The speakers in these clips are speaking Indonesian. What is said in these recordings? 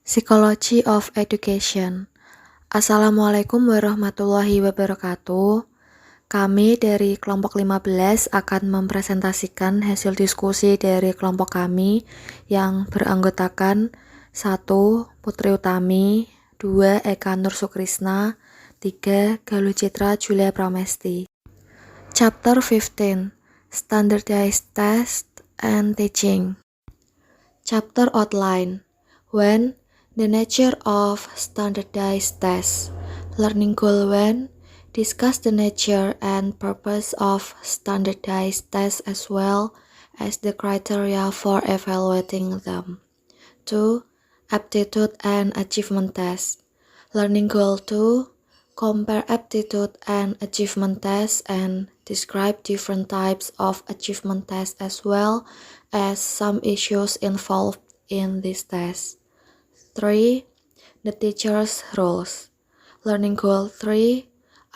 Psychology of Education. Assalamualaikum warahmatullahi wabarakatuh. Kami dari kelompok 15 akan mempresentasikan hasil diskusi dari kelompok kami yang beranggotakan 1. Putri Utami, 2. Eka Nur Sukrisna, 3. Galuh Citra Julia Pramesti. Chapter 15. Standardized Test and Teaching. Chapter Outline. 1. The nature of standardized tests. Learning goal 1. Discuss the nature and purpose of standardized tests as well as the criteria for evaluating them. 2. Aptitude and achievement tests. Learning goal 2. Compare aptitude and achievement tests and describe different types of achievement tests as well as some issues involved in these tests. 3. The teacher's roles. Learning goal 3.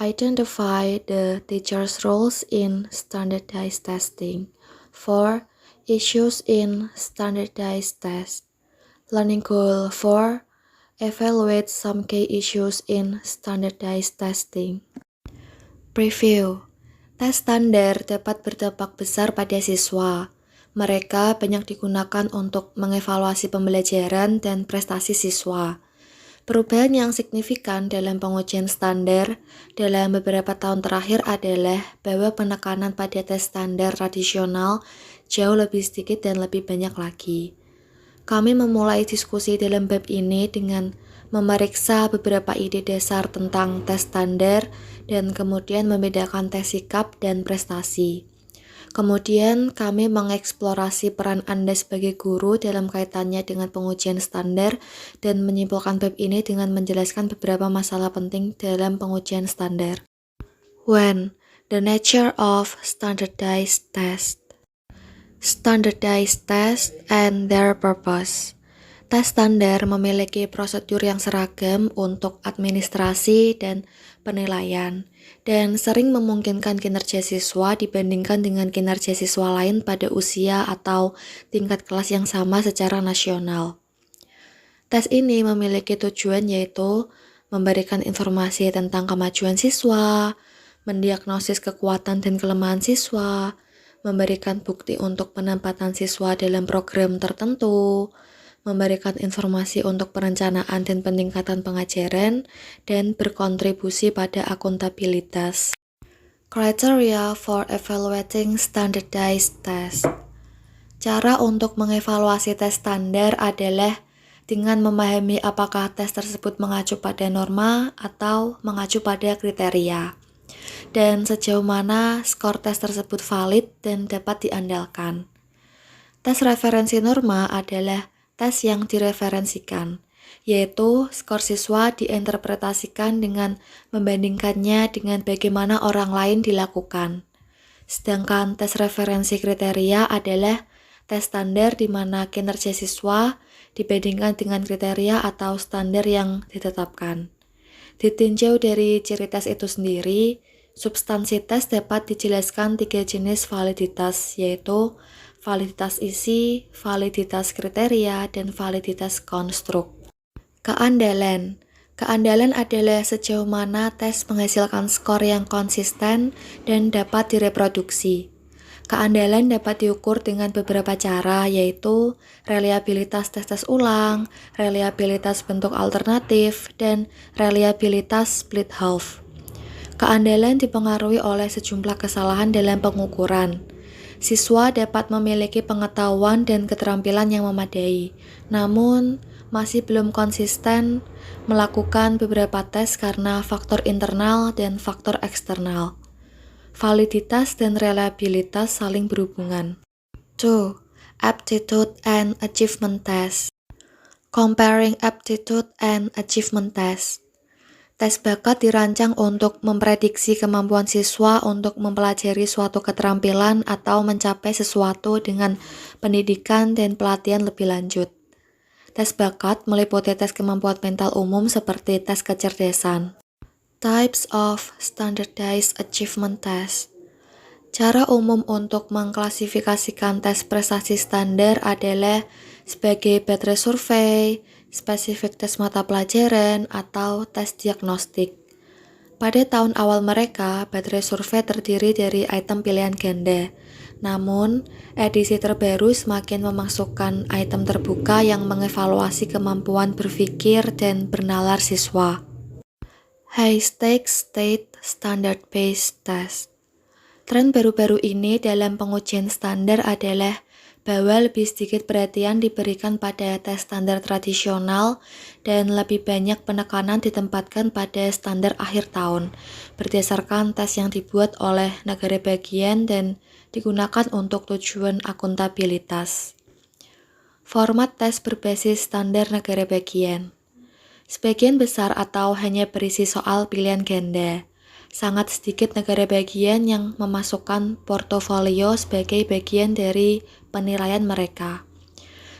Identify the teacher's roles in standardized testing. 4. Issues in standardized tests. Learning goal 4. Evaluate some key issues in standardized testing. Preview. Tes standar dapat berdampak besar pada siswa. Mereka banyak digunakan untuk mengevaluasi pembelajaran dan prestasi siswa. Perubahan yang signifikan dalam pengujian standar dalam beberapa tahun terakhir adalah bahwa penekanan pada tes standar tradisional jauh lebih sedikit dan lebih banyak lagi. Kami memulai diskusi dalam bab ini dengan memeriksa beberapa ide dasar tentang tes standar dan kemudian membedakan tes sikap dan prestasi. Kemudian kami mengeksplorasi peran Anda sebagai guru dalam kaitannya dengan pengujian standar dan menyimpulkan bab ini dengan menjelaskan beberapa masalah penting dalam pengujian standar. 1. The nature of standardized tests. Standardized tests and their purpose. Tes standar memiliki prosedur yang seragam untuk administrasi dan penilaian, dan sering memungkinkan kinerja siswa dibandingkan dengan kinerja siswa lain pada usia atau tingkat kelas yang sama secara nasional. Tes ini memiliki tujuan yaitu memberikan informasi tentang kemajuan siswa, mendiagnosis kekuatan dan kelemahan siswa, memberikan bukti untuk penempatan siswa dalam program tertentu, memberikan informasi untuk perencanaan dan peningkatan pengajaran, dan berkontribusi pada akuntabilitas. Criteria for evaluating standardized tests. Cara untuk mengevaluasi tes standar adalah dengan memahami apakah tes tersebut mengacu pada norma atau mengacu pada kriteria, dan sejauh mana skor tes tersebut valid dan dapat diandalkan. Tes referensi norma adalah tes yang direferensikan, yaitu skor siswa diinterpretasikan dengan membandingkannya dengan bagaimana orang lain dilakukan. Sedangkan tes referensi kriteria adalah tes standar di mana kinerja siswa dibandingkan dengan kriteria atau standar yang ditetapkan. Ditinjau dari ciri tes itu sendiri, substansi tes dapat dijelaskan 3 jenis validitas, yaitu validitas isi, validitas kriteria, dan validitas konstruk. Keandalan. Keandalan adalah sejauh mana tes menghasilkan skor yang konsisten dan dapat direproduksi. Keandalan dapat diukur dengan beberapa cara, yaitu reliabilitas tes ulang, reliabilitas bentuk alternatif, dan reliabilitas split half. Keandalan dipengaruhi oleh sejumlah kesalahan dalam pengukuran. Siswa dapat memiliki pengetahuan dan keterampilan yang memadai, namun masih belum konsisten melakukan beberapa tes karena faktor internal dan faktor eksternal. Validitas dan reliabilitas saling berhubungan. 2. Aptitude and Achievement Test. Comparing aptitude and achievement test. Tes bakat dirancang untuk memprediksi kemampuan siswa untuk mempelajari suatu keterampilan atau mencapai sesuatu dengan pendidikan dan pelatihan lebih lanjut. Tes bakat meliputi tes kemampuan mental umum seperti tes kecerdasan. Types of Standardized Achievement Test. Cara umum untuk mengklasifikasikan tes prestasi standar adalah sebagai baterai survei, spesifik tes mata pelajaran, atau tes diagnostik. Pada tahun awal mereka, baterai survei terdiri dari item pilihan ganda. Namun, edisi terbaru semakin memasukkan item terbuka yang mengevaluasi kemampuan berpikir dan bernalar siswa. High Stakes State Standard Based Test. Tren baru-baru ini dalam pengujian standar adalah bahwa lebih sedikit perhatian diberikan pada tes standar tradisional dan lebih banyak penekanan ditempatkan pada standar akhir tahun berdasarkan tes yang dibuat oleh negara bagian dan digunakan untuk tujuan akuntabilitas. Format tes berbasis standar negara bagian. Sebagian besar atau hanya berisi soal pilihan ganda. Sangat sedikit negara bagian yang memasukkan portofolio sebagai bagian dari penilaian mereka.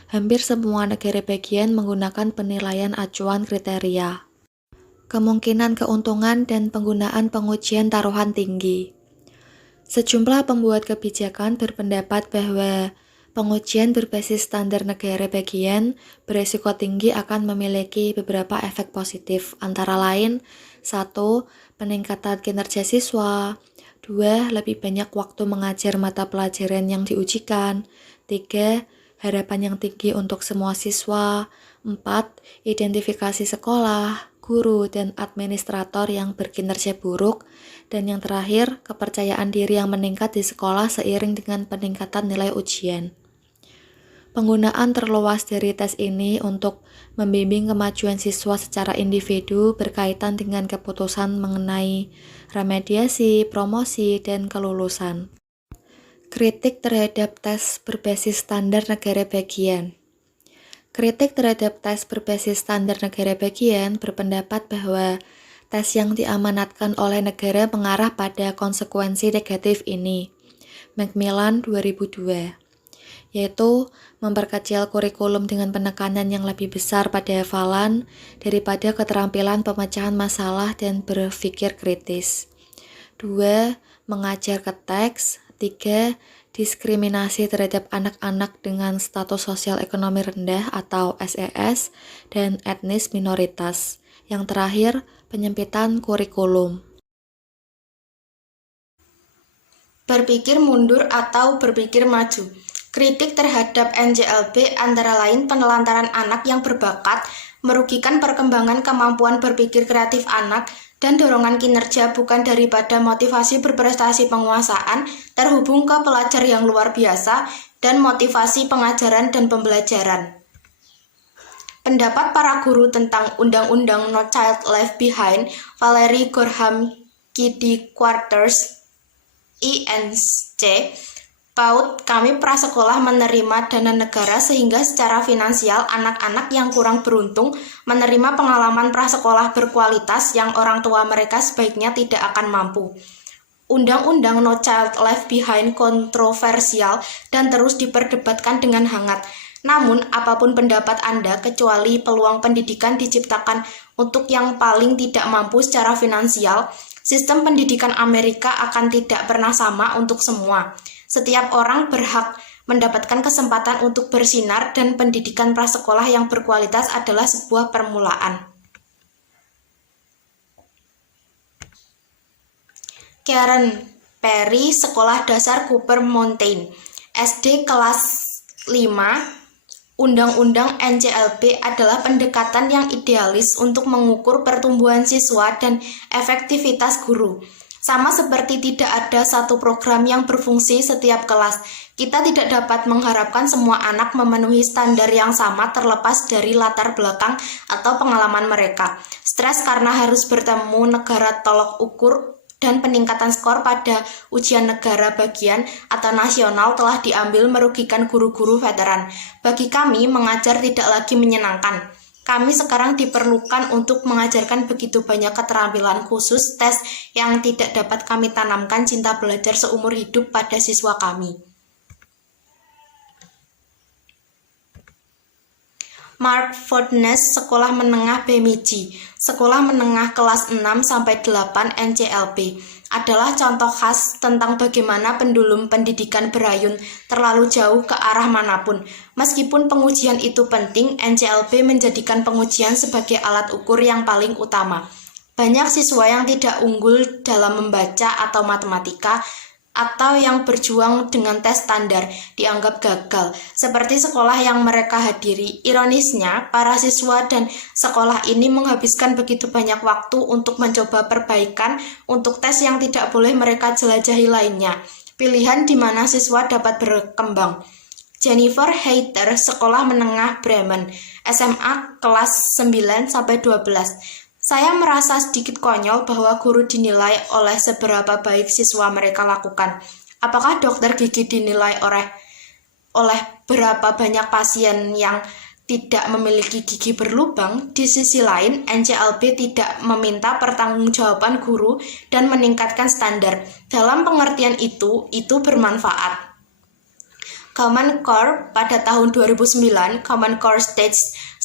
Hampir semua negara bagian menggunakan penilaian acuan kriteria. Kemungkinan keuntungan dan penggunaan pengujian taruhan tinggi. Sejumlah pembuat kebijakan berpendapat bahwa pengujian berbasis standar negara bagian berisiko tinggi akan memiliki beberapa efek positif, antara lain 1. Peningkatan kinerja siswa. 2. Lebih banyak waktu mengajar mata pelajaran yang diujikan. 3. Harapan yang tinggi untuk semua siswa. 4. Identifikasi sekolah, guru, dan administrator yang berkinerja buruk. Dan yang terakhir, kepercayaan diri yang meningkat di sekolah seiring dengan peningkatan nilai ujian. Penggunaan terluas dari tes ini untuk membimbing kemajuan siswa secara individu berkaitan dengan keputusan mengenai remediasi, promosi, dan kelulusan. Kritik terhadap tes berbasis standar negara bagian. Kritik terhadap tes berbasis standar negara bagian berpendapat bahwa tes yang diamanatkan oleh negara mengarah pada konsekuensi negatif ini. Macmillan 2002. Yaitu memperkecil kurikulum dengan penekanan yang lebih besar pada hafalan daripada keterampilan pemecahan masalah dan berpikir kritis. 2. Mengajar ke teks. 3. Diskriminasi terhadap anak-anak dengan status sosial ekonomi rendah atau SES dan etnis minoritas. Yang terakhir, penyempitan kurikulum. Berpikir mundur atau berpikir maju. Kritik terhadap NJLB antara lain penelantaran anak yang berbakat, merugikan perkembangan kemampuan berpikir kreatif anak, dan dorongan kinerja bukan daripada motivasi berprestasi penguasaan terhubung ke pelajar yang luar biasa dan motivasi pengajaran dan pembelajaran. Pendapat para guru tentang Undang-Undang No Child Left Behind, Valerie Gorham Kiddy Quarters, INC, PAUD, kami prasekolah menerima dana negara sehingga secara finansial anak-anak yang kurang beruntung menerima pengalaman prasekolah berkualitas yang orang tua mereka sebaiknya tidak akan mampu. Undang-undang No Child Left Behind kontroversial dan terus diperdebatkan dengan hangat. Namun, apapun pendapat Anda, kecuali peluang pendidikan diciptakan untuk yang paling tidak mampu secara finansial, sistem pendidikan Amerika akan tidak pernah sama untuk semua. Setiap orang berhak mendapatkan kesempatan untuk bersinar dan pendidikan prasekolah yang berkualitas adalah sebuah permulaan. Karen Perry, Sekolah Dasar Cooper Mountain, SD kelas 5. Undang-undang NCLB adalah pendekatan yang idealis untuk mengukur pertumbuhan siswa dan efektivitas guru. Sama seperti tidak ada satu program yang berfungsi setiap kelas, kita tidak dapat mengharapkan semua anak memenuhi standar yang sama terlepas dari latar belakang atau pengalaman mereka. Stres karena harus bertemu negara tolok ukur dan peningkatan skor pada ujian negara bagian atau nasional telah diambil merugikan guru-guru veteran. Bagi kami, mengajar tidak lagi menyenangkan. Kami sekarang diperlukan untuk mengajarkan begitu banyak keterampilan khusus tes yang tidak dapat kami tanamkan cinta belajar seumur hidup pada siswa kami. Mark Fordness, Sekolah Menengah Bemidji, Sekolah Menengah kelas 6-8 NCLB. adalah contoh khas tentang bagaimana pendulum pendidikan berayun terlalu jauh ke arah manapun. Meskipun pengujian itu penting, NCLB menjadikan pengujian sebagai alat ukur yang paling utama. Banyak siswa yang tidak unggul dalam membaca atau matematika atau yang berjuang dengan tes standar dianggap gagal, seperti sekolah yang mereka hadiri. Ironisnya, para siswa dan sekolah ini menghabiskan begitu banyak waktu untuk mencoba perbaikan untuk tes yang tidak boleh mereka jelajahi lainnya. Pilihan di mana siswa dapat berkembang. Jennifer Hayter, Sekolah Menengah Bremen, SMA kelas 9-12. Saya merasa sedikit konyol bahwa guru dinilai oleh seberapa baik siswa mereka lakukan. Apakah dokter gigi dinilai oleh berapa banyak pasien yang tidak memiliki gigi berlubang? Di sisi lain, NCLB tidak meminta pertanggungjawaban guru dan meningkatkan standar. Dalam pengertian itu bermanfaat. Common Core pada tahun 2009, Common Core State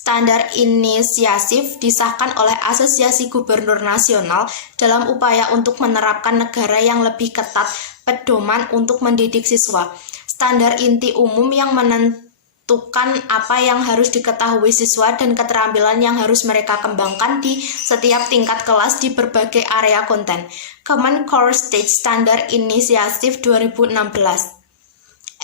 Standar Inisiatif disahkan oleh Asosiasi Gubernur Nasional dalam upaya untuk menerapkan negara yang lebih ketat pedoman untuk mendidik siswa. Standar inti umum yang menentukan apa yang harus diketahui siswa dan keterampilan yang harus mereka kembangkan di setiap tingkat kelas di berbagai area konten. Common Core State Standard Initiative 2016.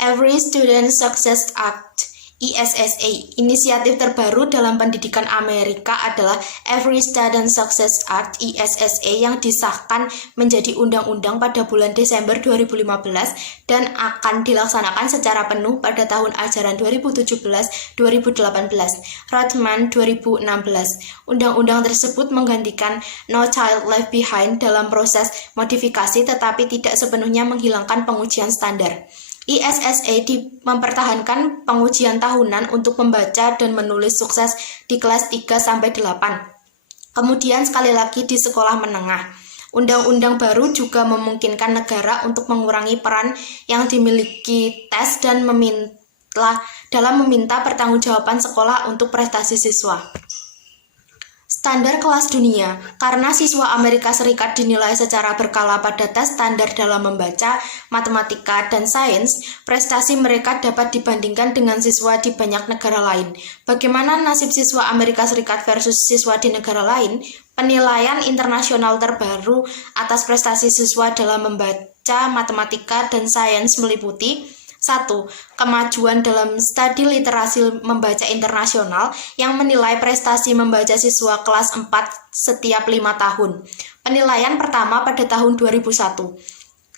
Every Student Success Act (ESSA). Inisiatif terbaru dalam pendidikan Amerika adalah Every Student Success Act (ESSA) yang disahkan menjadi undang-undang pada bulan Desember 2015 dan akan dilaksanakan secara penuh pada tahun ajaran 2017-2018. Rothman 2016. Undang-undang tersebut menggantikan No Child Left Behind dalam proses modifikasi tetapi tidak sepenuhnya menghilangkan pengujian standar. ISSA mempertahankan pengujian tahunan untuk membaca dan menulis sukses di kelas 3-8. Kemudian sekali lagi di sekolah menengah. Undang-undang baru juga memungkinkan negara untuk mengurangi peran yang dimiliki tes dan dalam meminta pertanggungjawaban sekolah untuk prestasi siswa. Standar kelas dunia. Karena siswa Amerika Serikat dinilai secara berkala pada tes standar dalam membaca, matematika, dan sains, prestasi mereka dapat dibandingkan dengan siswa di banyak negara lain. Bagaimana nasib siswa Amerika Serikat versus siswa di negara lain? Penilaian internasional terbaru atas prestasi siswa dalam membaca, matematika, dan sains meliputi 1. Kemajuan dalam studi literasi membaca internasional yang menilai prestasi membaca siswa kelas 4 setiap 5 tahun. Penilaian pertama pada tahun 2001.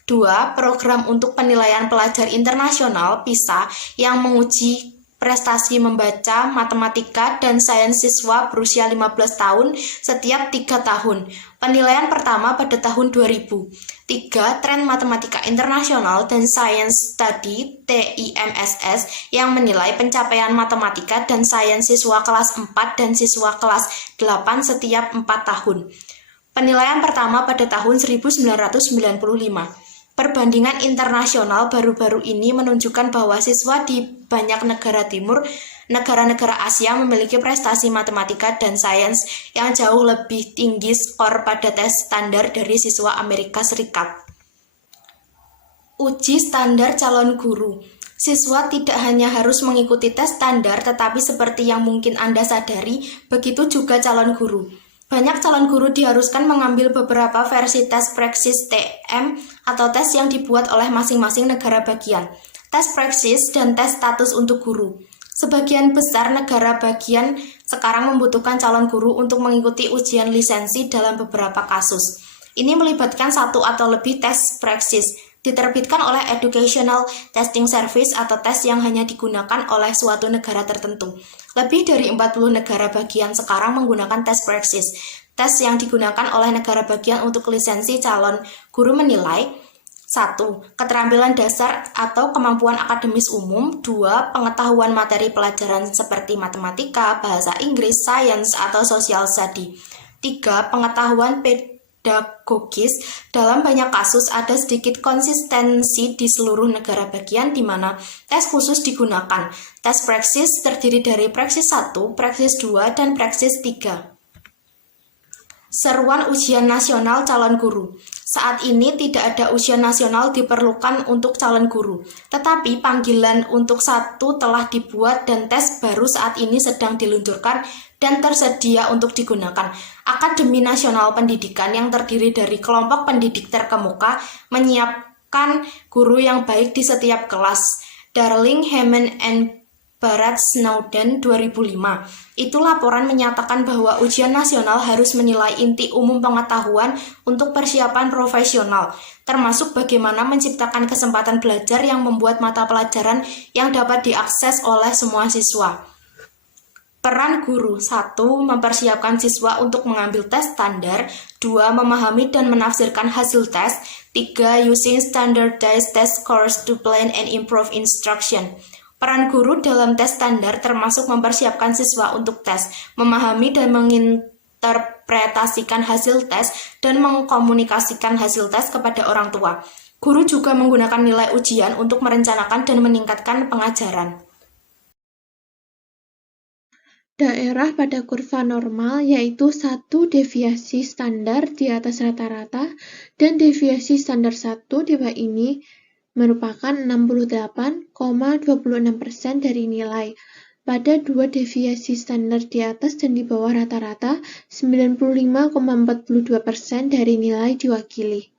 2. Program untuk penilaian pelajar internasional (PISA) yang menguji prestasi membaca, matematika, dan sains siswa berusia 15 tahun setiap 3 tahun. Penilaian pertama pada tahun 2000. 3. Tren Matematika Internasional dan Science Study (TIMSS) yang menilai pencapaian matematika dan sains siswa kelas 4 dan siswa kelas 8 setiap 4 tahun. Penilaian pertama pada tahun 1995. Perbandingan internasional baru-baru ini menunjukkan bahwa siswa di banyak negara timur, negara-negara Asia memiliki prestasi matematika dan sains yang jauh lebih tinggi skor pada tes standar dari siswa Amerika Serikat. Uji standar calon guru. Siswa tidak hanya harus mengikuti tes standar, tetapi seperti yang mungkin Anda sadari, begitu juga calon guru. Banyak calon guru diharuskan mengambil beberapa versi tes praksis TM atau tes yang dibuat oleh masing-masing negara bagian, tes praksis dan tes status untuk guru. Sebagian besar negara bagian sekarang membutuhkan calon guru untuk mengikuti ujian lisensi dalam beberapa kasus. Ini melibatkan 1 atau lebih tes praksis, diterbitkan oleh Educational Testing Service atau tes yang hanya digunakan oleh suatu negara tertentu. Lebih dari 40 negara bagian sekarang menggunakan tes praksis. Tes yang digunakan oleh negara bagian untuk lisensi calon guru menilai 1. Keterampilan dasar atau kemampuan akademis umum. 2. Pengetahuan materi pelajaran seperti matematika, bahasa Inggris, sains, atau social study. 3. Pengetahuan pedagogis. Dalam banyak kasus ada sedikit konsistensi di seluruh negara bagian di mana tes khusus digunakan. Tes praksis terdiri dari praksis 1, praksis 2, dan praksis 3. Seruan ujian nasional calon guru. Saat ini tidak ada ujian nasional diperlukan untuk calon guru, tetapi panggilan untuk satu telah dibuat dan tes baru saat ini sedang diluncurkan dan tersedia untuk digunakan. Akademi Nasional Pendidikan yang terdiri dari kelompok pendidik terkemuka menyiapkan guru yang baik di setiap kelas. Darling, Hammond, and Barat Snowden 2005. Itu laporan menyatakan bahwa ujian nasional harus menilai inti umum pengetahuan untuk persiapan profesional, termasuk bagaimana menciptakan kesempatan belajar yang membuat mata pelajaran yang dapat diakses oleh semua siswa. Peran guru: 1. Mempersiapkan siswa untuk mengambil tes standar. 2. Memahami dan menafsirkan hasil tes. 3. Using standardized test scores to plan and improve instruction. Peran guru dalam tes standar termasuk mempersiapkan siswa untuk tes, memahami dan menginterpretasikan hasil tes, dan mengkomunikasikan hasil tes kepada orang tua. Guru juga menggunakan nilai ujian untuk merencanakan dan meningkatkan pengajaran. Daerah pada kurva normal yaitu 1 deviasi standar di atas rata-rata dan deviasi standar 1 di bawah ini merupakan 68,26% dari nilai. Pada 2 deviasi standar di atas dan di bawah rata-rata, 95,42% dari nilai diwakili.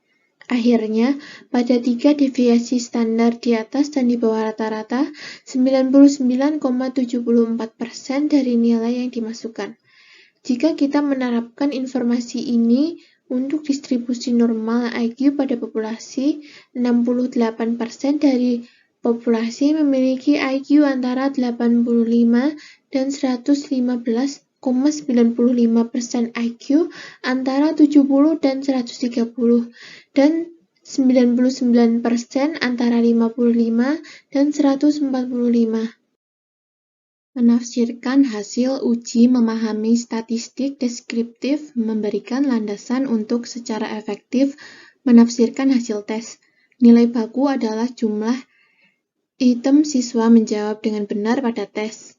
Akhirnya, pada 3 deviasi standar di atas dan di bawah rata-rata, 99,74% dari nilai yang dimasukkan. Jika kita menerapkan informasi ini untuk distribusi normal IQ pada populasi, 68% dari populasi memiliki IQ antara 85 dan 115,95% IQ antara 70 dan 130, dan 99% antara 55 dan 145. Menafsirkan hasil uji memahami statistik deskriptif memberikan landasan untuk secara efektif menafsirkan hasil tes. Nilai baku adalah jumlah item siswa menjawab dengan benar pada tes.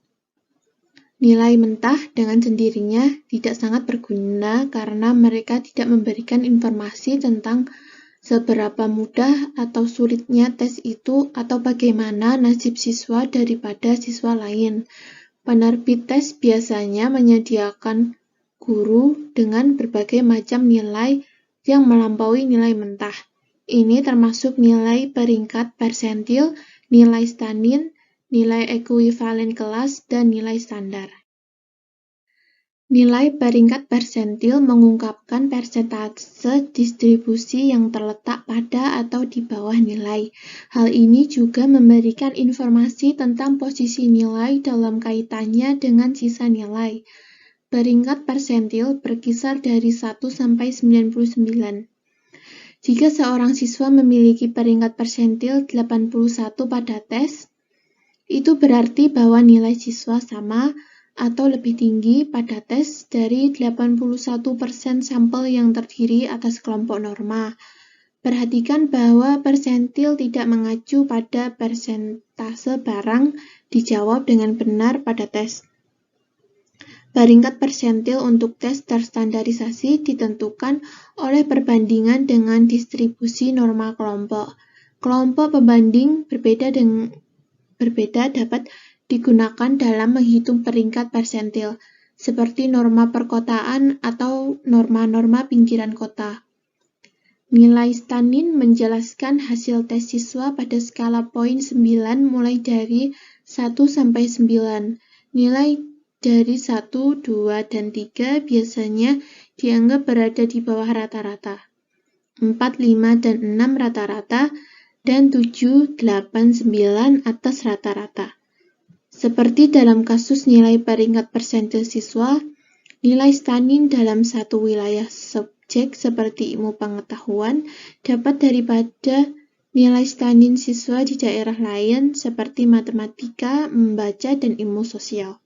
Nilai mentah dengan sendirinya tidak sangat berguna karena mereka tidak memberikan informasi tentang seberapa mudah atau sulitnya tes itu atau bagaimana nasib siswa daripada siswa lain. Penerbit tes biasanya menyediakan guru dengan berbagai macam nilai yang melampaui nilai mentah. Ini termasuk nilai peringkat persentil, nilai standin, nilai ekuivalen kelas, dan nilai standar. Nilai peringkat persentil mengungkapkan persentase distribusi yang terletak pada atau di bawah nilai. Hal ini juga memberikan informasi tentang posisi nilai dalam kaitannya dengan sisa nilai. Peringkat persentil berkisar dari 1 sampai 99. Jika seorang siswa memiliki peringkat persentil 81 pada tes, itu berarti bahwa nilai siswa sama atau lebih tinggi pada tes dari 81% sampel yang terdiri atas kelompok norma. Perhatikan bahwa persentil tidak mengacu pada persentase barang dijawab dengan benar pada tes. Peringkat persentil untuk tes terstandarisasi ditentukan oleh perbandingan dengan distribusi norma kelompok. Kelompok pembanding berbeda dapat digunakan dalam menghitung peringkat persentil, seperti norma perkotaan atau norma-norma pinggiran kota. Nilai standin menjelaskan hasil tes siswa pada skala poin 9 mulai dari 1 sampai 9. Nilai dari 1, 2, dan 3 biasanya dianggap berada di bawah rata-rata. 4, 5, dan 6 rata-rata, dan 7, 8, 9 atas rata-rata. Seperti dalam kasus nilai peringkat persentil siswa, nilai standin dalam satu wilayah subjek seperti ilmu pengetahuan dapat daripada nilai standin siswa di daerah lain seperti matematika, membaca, dan ilmu sosial.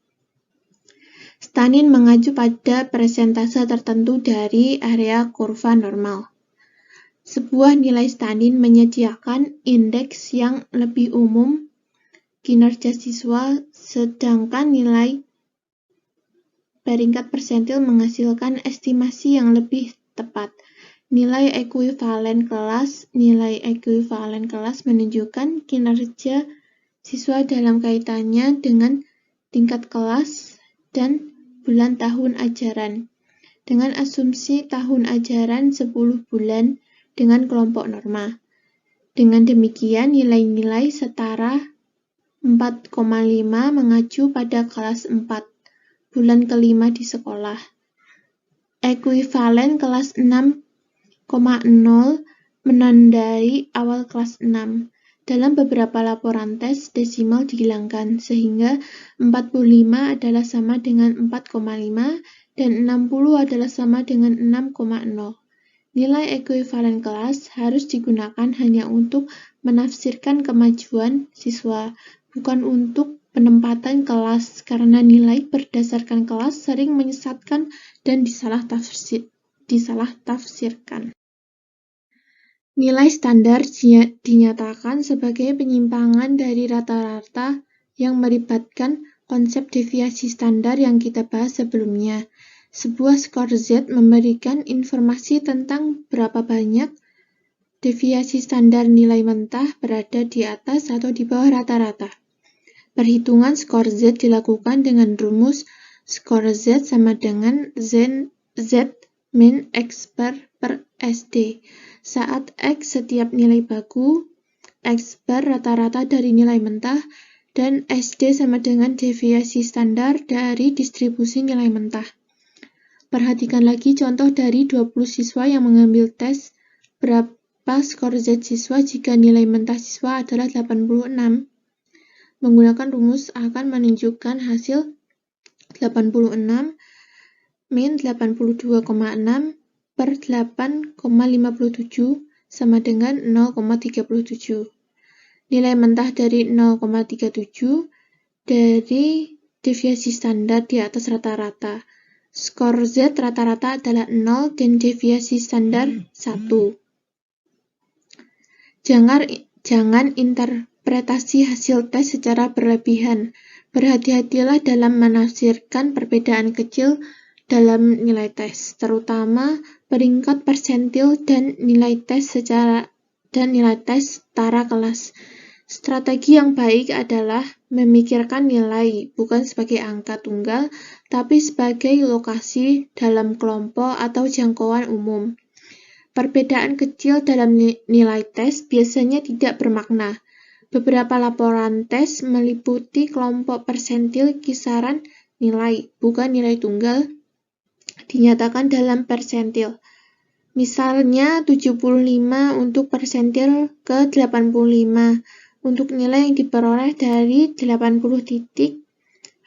Standin mengacu pada persentase tertentu dari area kurva normal. Sebuah nilai standin menyediakan indeks yang lebih umum kinerja siswa, sedangkan nilai peringkat persentil menghasilkan estimasi yang lebih tepat. Nilai ekuivalen kelas menunjukkan kinerja siswa dalam kaitannya dengan tingkat kelas dan bulan tahun ajaran, dengan asumsi tahun ajaran 10 bulan dengan kelompok norma. Dengan demikian, nilai-nilai setara 4,5 mengacu pada kelas 4, bulan kelima di sekolah. Ekuivalen kelas 6,0 menandai awal kelas 6. Dalam beberapa laporan tes, desimal dihilangkan, sehingga 45 adalah sama dengan 4,5 dan 60 adalah sama dengan 6,0. Nilai ekuivalen kelas harus digunakan hanya untuk menafsirkan kemajuan siswa, bukan untuk penempatan kelas, karena nilai berdasarkan kelas sering menyesatkan dan disalah-tafsirkan. Nilai standar dinyatakan sebagai penyimpangan dari rata-rata yang melibatkan konsep deviasi standar yang kita bahas sebelumnya. Sebuah skor Z memberikan informasi tentang berapa banyak deviasi standar nilai mentah berada di atas atau di bawah rata-rata. Perhitungan skor Z dilakukan dengan rumus skor Z sama dengan Z min X per SD. Saat X setiap nilai baku, X bar rata-rata dari nilai mentah, dan SD sama dengan deviasi standar dari distribusi nilai mentah. Perhatikan lagi contoh dari 20 siswa yang mengambil tes berapa skor Z siswa jika nilai mentah siswa adalah 86. Menggunakan rumus akan menunjukkan hasil 86 min 82,6 per 8,57 sama dengan 0,37. Nilai mentah dari 0,37 dari deviasi standar di atas rata-rata. Skor Z rata-rata adalah 0 dan deviasi standar 1. Jangan interpretasi hasil tes secara berlebihan. Berhati-hatilah dalam menafsirkan perbedaan kecil dalam nilai tes, terutama peringkat persentil dan nilai tes setara kelas. Strategi yang baik adalah memikirkan nilai bukan sebagai angka tunggal, tapi sebagai lokasi dalam kelompok atau jangkauan umum. Perbedaan kecil dalam nilai tes biasanya tidak bermakna. Beberapa laporan tes meliputi kelompok persentil kisaran nilai, bukan nilai tunggal, dinyatakan dalam persentil. Misalnya 75 untuk persentil ke 85 untuk nilai yang diperoleh dari 80 titik.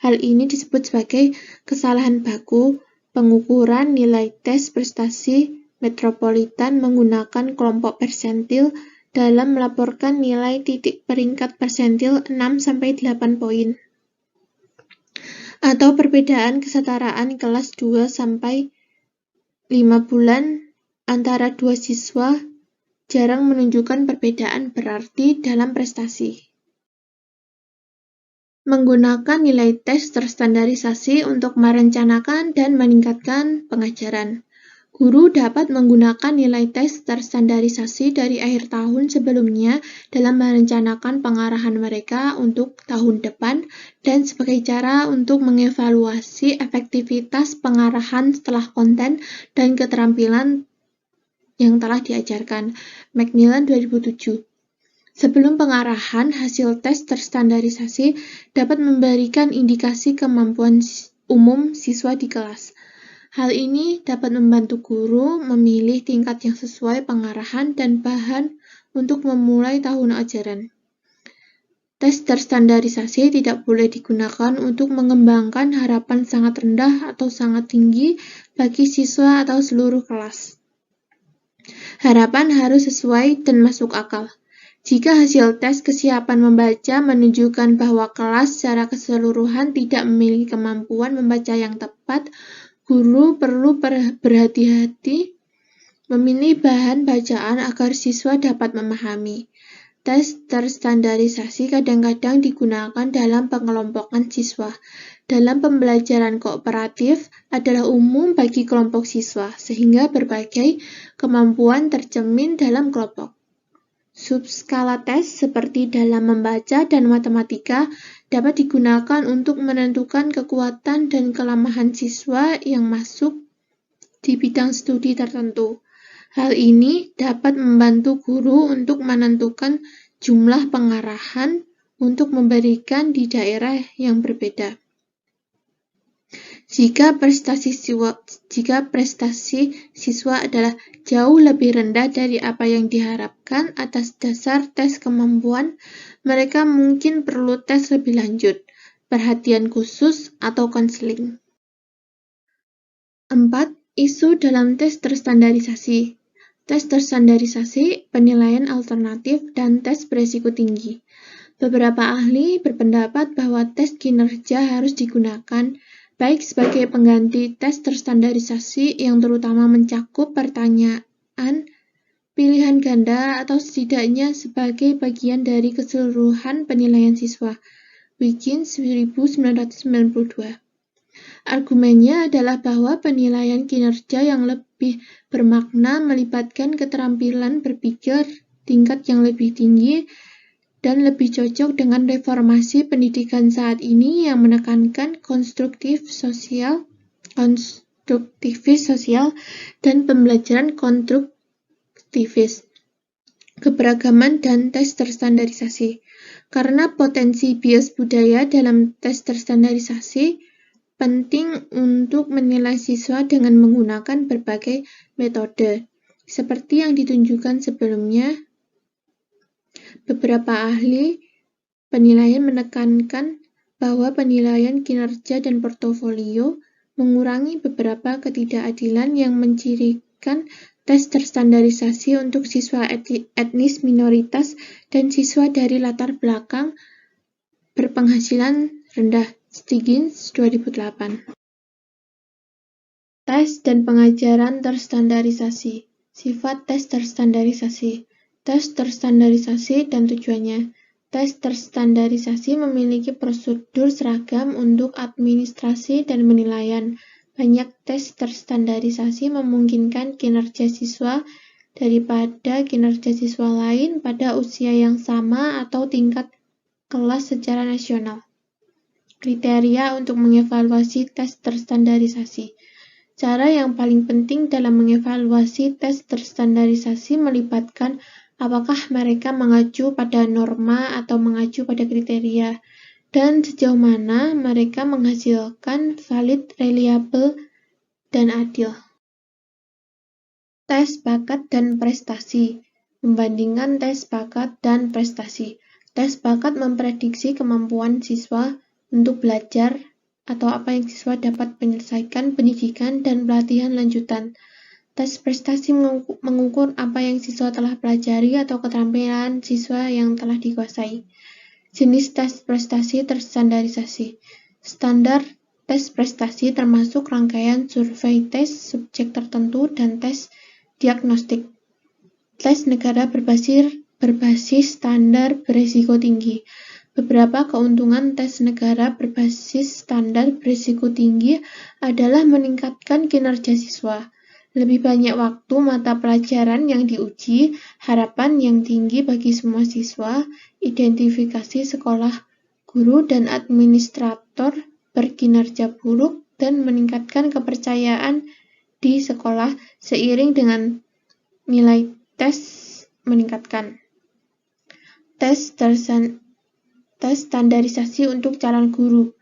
Hal ini disebut sebagai kesalahan baku pengukuran nilai tes prestasi metropolitan menggunakan kelompok persentil dalam melaporkan nilai titik peringkat persentil 6-8 poin. Atau perbedaan kesetaraan kelas 2-5 bulan antara dua siswa jarang menunjukkan perbedaan berarti dalam prestasi. Menggunakan nilai tes terstandarisasi untuk merencanakan dan meningkatkan pengajaran. Guru dapat menggunakan nilai tes terstandarisasi dari akhir tahun sebelumnya dalam merencanakan pengarahan mereka untuk tahun depan dan sebagai cara untuk mengevaluasi efektivitas pengarahan setelah konten dan keterampilan yang telah diajarkan. Macmillan 2007. Sebelum pengarahan, hasil tes terstandarisasi dapat memberikan indikasi kemampuan umum siswa di kelas. Hal ini dapat membantu guru memilih tingkat yang sesuai pengarahan dan bahan untuk memulai tahun ajaran. Tes terstandarisasi tidak boleh digunakan untuk mengembangkan harapan sangat rendah atau sangat tinggi bagi siswa atau seluruh kelas. Harapan harus sesuai dan masuk akal. Jika hasil tes kesiapan membaca menunjukkan bahwa kelas secara keseluruhan tidak memiliki kemampuan membaca yang tepat, guru perlu berhati-hati memilih bahan bacaan agar siswa dapat memahami. Tes terstandarisasi kadang-kadang digunakan dalam pengelompokan siswa. Dalam pembelajaran kooperatif adalah umum bagi kelompok siswa, sehingga berbagai kemampuan tercermin dalam kelompok. Subskala tes seperti dalam membaca dan matematika dapat digunakan untuk menentukan kekuatan dan kelemahan siswa yang masuk di bidang studi tertentu. Hal ini dapat membantu guru untuk menentukan jumlah pengarahan untuk memberikan di daerah yang berbeda. Jika prestasi siswa adalah jauh lebih rendah dari apa yang diharapkan atas dasar tes kemampuan, mereka mungkin perlu tes lebih lanjut, perhatian khusus, atau konseling. 4. Isu dalam tes terstandarisasi. Tes terstandarisasi, penilaian alternatif, dan tes berisiko tinggi. Beberapa ahli berpendapat bahwa tes kinerja harus digunakan, baik sebagai pengganti tes terstandarisasi yang terutama mencakup pertanyaan pilihan ganda atau setidaknya sebagai bagian dari keseluruhan penilaian siswa. Wiggins 1992. Argumennya adalah bahwa penilaian kinerja yang lebih bermakna melibatkan keterampilan berpikir tingkat yang lebih tinggi dan lebih cocok dengan reformasi pendidikan saat ini yang menekankan konstruktivis sosial dan pembelajaran konstruktivis, keberagaman dan tes terstandarisasi. Karena potensi bias budaya dalam tes terstandarisasi, penting untuk menilai siswa dengan menggunakan berbagai metode, seperti yang ditunjukkan sebelumnya. Beberapa ahli penilaian menekankan bahwa penilaian kinerja dan portofolio mengurangi beberapa ketidakadilan yang mencirikan tes terstandarisasi untuk siswa etnis minoritas dan siswa dari latar belakang berpenghasilan rendah. Stiggins 2008. Tes dan pengajaran terstandarisasi. Sifat tes terstandarisasi. Tes terstandarisasi dan tujuannya. Tes terstandarisasi memiliki prosedur seragam untuk administrasi dan penilaian. Banyak tes terstandarisasi memungkinkan kinerja siswa daripada kinerja siswa lain pada usia yang sama atau tingkat kelas secara nasional. Kriteria untuk mengevaluasi tes terstandarisasi. Cara yang paling penting dalam mengevaluasi tes terstandarisasi melibatkan apakah mereka mengacu pada norma atau mengacu pada kriteria, dan sejauh mana mereka menghasilkan valid, reliable, dan adil. Tes bakat dan prestasi. Membandingkan tes bakat dan prestasi. Tes bakat memprediksi kemampuan siswa untuk belajar atau apa yang siswa dapat menyelesaikan pendidikan dan pelatihan lanjutan. Tes prestasi mengukur apa yang siswa telah pelajari atau keterampilan siswa yang telah dikuasai. Jenis tes prestasi terstandarisasi. Standar tes prestasi termasuk rangkaian survei tes subjek tertentu dan tes diagnostik. Tes negara berbasis standar berisiko tinggi. Beberapa keuntungan tes negara berbasis standar berisiko tinggi adalah meningkatkan kinerja siswa, lebih banyak waktu mata pelajaran yang diuji, harapan yang tinggi bagi semua siswa, identifikasi sekolah, guru, dan administrator berkinerja buruk, dan meningkatkan kepercayaan di sekolah seiring dengan nilai tes meningkatkan. Tes standarisasi untuk calon guru.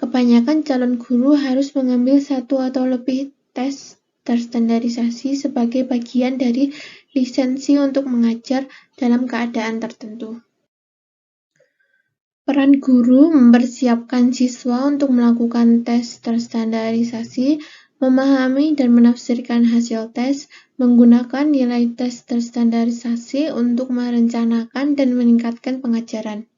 Kebanyakan calon guru harus mengambil satu atau lebih tes terstandarisasi sebagai bagian dari lisensi untuk mengajar dalam keadaan tertentu. Peran guru mempersiapkan siswa untuk melakukan tes terstandarisasi, memahami dan menafsirkan hasil tes, menggunakan nilai tes terstandarisasi untuk merencanakan dan meningkatkan pengajaran.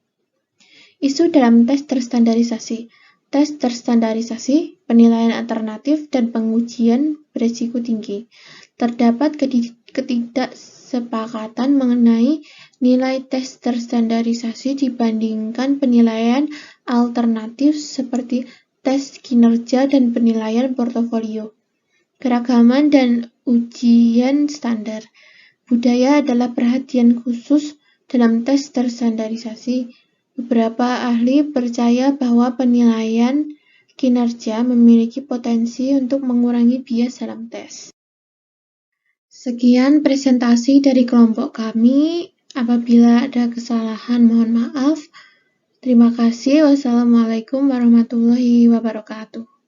Isu dalam tes terstandarisasi. Tes terstandarisasi, penilaian alternatif, dan pengujian berisiko tinggi. Terdapat ketidaksepakatan mengenai nilai tes terstandarisasi dibandingkan penilaian alternatif seperti tes kinerja dan penilaian portofolio. Keragaman dan ujian standar. Budaya adalah perhatian khusus dalam tes terstandarisasi. Beberapa ahli percaya bahwa penilaian kinerja memiliki potensi untuk mengurangi bias dalam tes. Sekian presentasi dari kelompok kami. Apabila ada kesalahan, mohon maaf. Terima kasih. Wassalamualaikum warahmatullahi wabarakatuh.